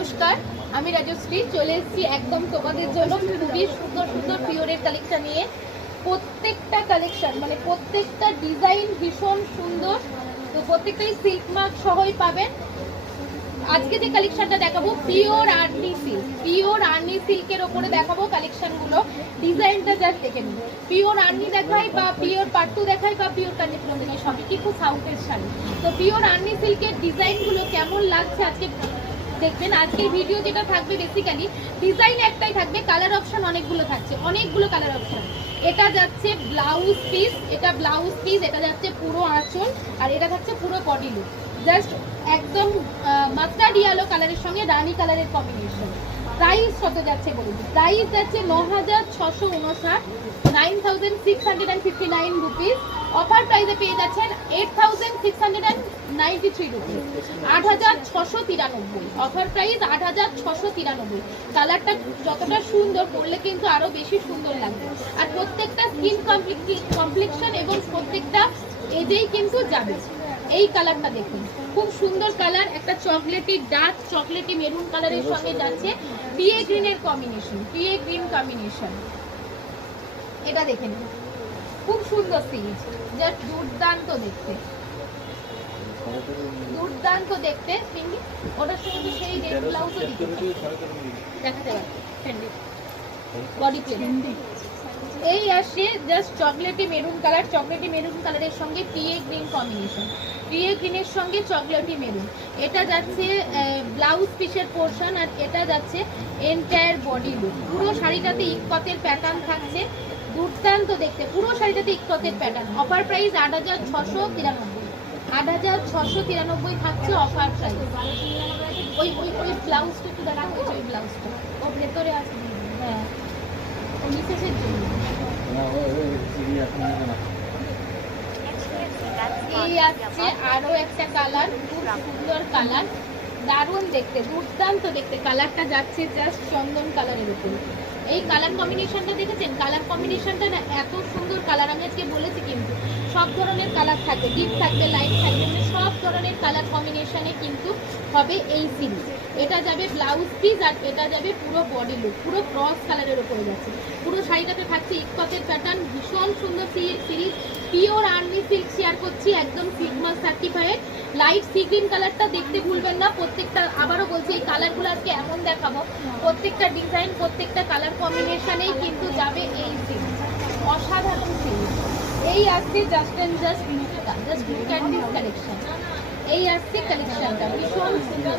নমস্কার, আমি রাজশ্রী চলে এসেছি একদম তোমাদের জন্য খুবই সুন্দর সুন্দর পিওরের কালেকশন নিয়ে। প্রত্যেকটা কালেকশন মানে প্রত্যেকটা ডিজাইন ভীষণ সুন্দর, তো প্রত্যেকটাই সিল্ক মার্ক সহই পাবেন। আজকে যে কালেকশনটা দেখাবো pure Arni silk, pure Arni সিল্কের ওপরে দেখাবো কালেকশনগুলো। ডিজাইনটা জাস্ট দেখে নিন, পিওর আর্নি দেখাই বা পিওর পাট্টু দেখাই বা পিওর কাঞ্জিপুরম দেখাই, সবই কিন্তু সাউথের শাড়ি। তো পিওর আর্নি সিল্কের ডিজাইনগুলো কেমন লাগছে আজকে দেখবেন। আজকের ভিডিও যেটা থাকবে বেসিক্যালি ডিজাইন একটাই থাকবে, কালার অপশন অনেকগুলো থাকছে, অনেকগুলো কালার অপশন। এটা যাচ্ছে ব্লাউজ পিস, এটা ব্লাউজ পিস, এটা যাচ্ছে পুরো আঁচল, আর এটা থাকছে পুরো বডি লুক। জাস্ট একদম মাস্টার্ড ইয়েলো কালারের সঙ্গে রানি কালারের কম্বিনেশন। প্রাইস কত যাচ্ছে বলুন? প্রাইস যাচ্ছে 9659, 9659 রুপিস। অফার প্রাইসে পেয়ে যাচ্ছেন 8693 রুপিস, 8693। Offer price 8693। কালারটা যতটা সুন্দর করলে কিন্তু আরো বেশি সুন্দর লাগবে, আর প্রত্যেকটা স্কিন কমপ্লেক্সন এবং প্রত্যেকটা এজেই কিন্তু যাবে। এই কালারটা দেখুন, খুব সুন্দর কালার, একটা চকলেটি ডার্ক চকলেটি মেরুন কালারের সঙ্গে যাচ্ছে পিএ গ্রিনের কম্বিনেশন, পিএ গ্রিন কম্বিনেশন। এটা দেখেন, খুব সুন্দর সিরিজ, জাস্ট দুর্দান্ত দেখতে, দুর্দান্ত দেখতে। ওটার সঙ্গে সেই রেড ব্লাউজও দিতে দেখাতে পারবেন, বডি প্লেন। এই আসে just chocolatey maroon colour, chocolatey maroon কালারের সঙ্গে পিএ গ্রিন কম্বিনেশন, পিএ গ্রিনের সঙ্গে চকলেটি মেরুন। এটা যাচ্ছে ব্লাউজ পিসের পোর্শন, আর এটা যাচ্ছে এন্টায়ার বডি লুক। পুরো শাড়িটাতে ইকতের প্যাটার্ন থাকছে, দুর্দান্ত দেখতে, পুরো শাড়িটাতে ইকতের প্যাটার্ন। অফার প্রাইস 8693, 8693 থাকছে অফার প্রাইস। ওই ব্লাউজটা একটু দেখা হয়েছে, ওই ব্লাউজটা ও ভেতরে আছে, হ্যাঁ ও মিসেসের জন্য। এই আসছে আরো একটা কালার, খুব সুন্দর কালার, দারুণ দেখতে, দুর্দান্ত দেখতে। কালারটা যাচ্ছে জাস্ট চন্দন কালারের উপর। এই কালার কম্বিনেশনটা দেখেছেন? কালার কম্বিনেশনটা না এত সুন্দর কালার, আমি আজকে বলেছি কিন্তু সব ধরনের কালার থাকবে, ডিপ থাকবে, লাইট থাকবে, মানে সব ধরনের কালার কম্বিনেশনে কিন্তু হবে এই সিরিজ। এটা যাবে ব্লাউজ পিস, আর এটা যাবে পুরো বডি লুক, পুরো ক্রস কালারের উপরে যাচ্ছে। পুরো শাড়িটাতে থাকছে ইকতের প্যাটার্ন, ভীষণ সুন্দর series. Pure army silk share করছি, একদম sigma certified. Light sea green কালারটা দেখতে ভুলবেন না। প্রত্যেকটা, আবারও বলছি, এই কালারগুলো আজকে এমন দেখাবো, প্রত্যেকটা ডিজাইন প্রত্যেকটা কালার কম্বিনেশনেই কিন্তু যাবে এই সিরিজ, অসাধারণ সিরিজ। এই আসছে just and just look at this collection. এই আসছে কালেকশনটা ভীষণ সুন্দর।